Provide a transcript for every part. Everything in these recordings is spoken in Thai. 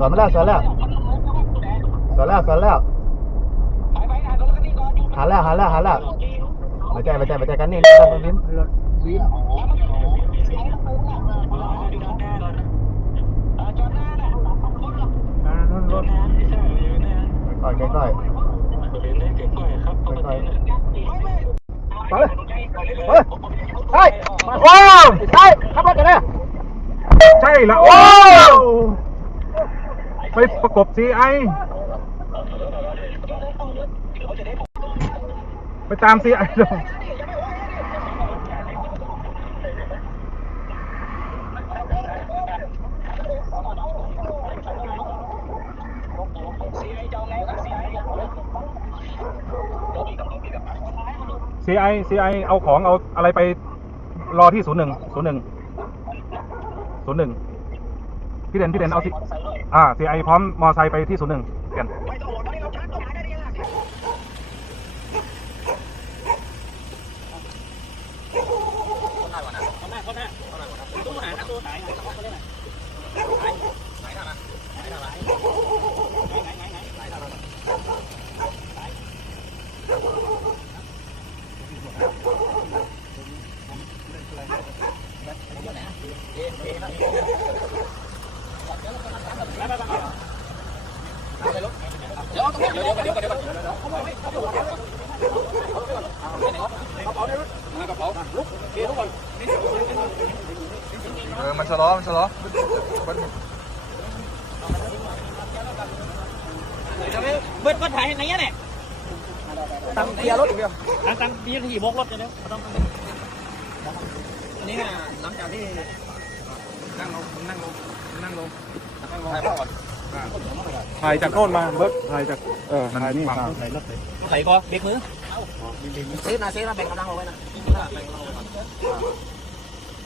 สอนมาแล้วสอนแล้วสอนแล้วสอนแล้วหาแล้วหาแล้วหาแล้วมาใจมาใจมาใจกันนี่รถวินรถวินรถค่อยๆค่อยๆค่อยไปเลยเฮ้ยเฮ้ยโอ้ยใช่ขับรถกันเลยใช่ละโอ้ ไปประกบซีไอไปตามซีไอลงซีไอซีไอเอาของเอาอะไรไปรอที่ศูนย์หนึ่งศูนย์หนึ่งศูนย์หนึ่ง พี่เด่นพี่เด่นเอาสิอ่าซีไอพร้อมมอไซค์ไปที่ศูนย์หนึ่งกันเเออมันชะลอมันชะลอเบิดเบิดถ่ายไหนเนี่ยตั้งเกียร์รถอีกเดียวตั้งตังเกียร์ขี่บกรถเดียวต้องอันนี้หลังจากที่นั่งลงนั่งลง ถ่ายจากโน่นมาเบิร์ดถ่ายจากเออถ่ายนี่มาใส่ก็เบรกมือเซฟนะเซฟนะแบ่งกำลังเอาไว้นะ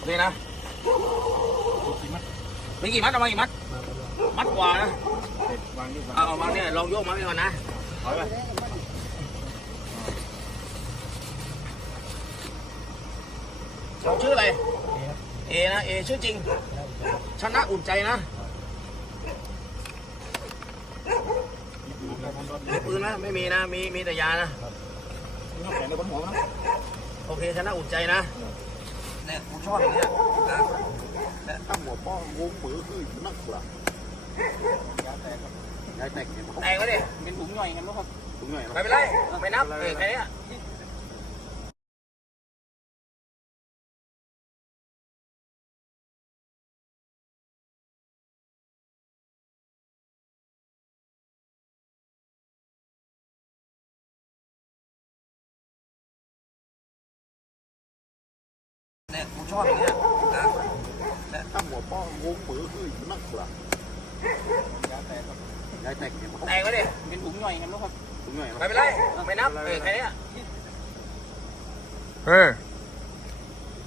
นี่นะมีกี่มัดเอามากี่มัดมัดกว่านะเอาเอามาเนี่ยลองโยกมาไปก่อนนะถอยไปเราชื่ออะไรเอนะเอชื่อจริง ชนะอุ่นใจนะมีปืนนะไม่มีนะ มีมีแต่ยานะโอเคชนะอุ่นใจนะเนี่ยกูชอบอย่างเนี้ยนะเนี่ยตั้งหัวป้องงงปืนคือนักกว่าแตกแตกก็ดิเป็นถุงหน่อยกันมั้งครับถุงหน่อยไม่เป็นไรไม่นับเออแค่นี้ เนี่ยกูชอบอย่างเนี้ยนะเนี่ยตั้งหัวป้องงงปืนคือนักกว่าแตกก็ดิเป็นถุงหน่อยกันมั้งครับถุงหน่อยไม่เป็นไรไม่นับเออแค่นี้เออ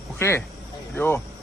โอเคดูเ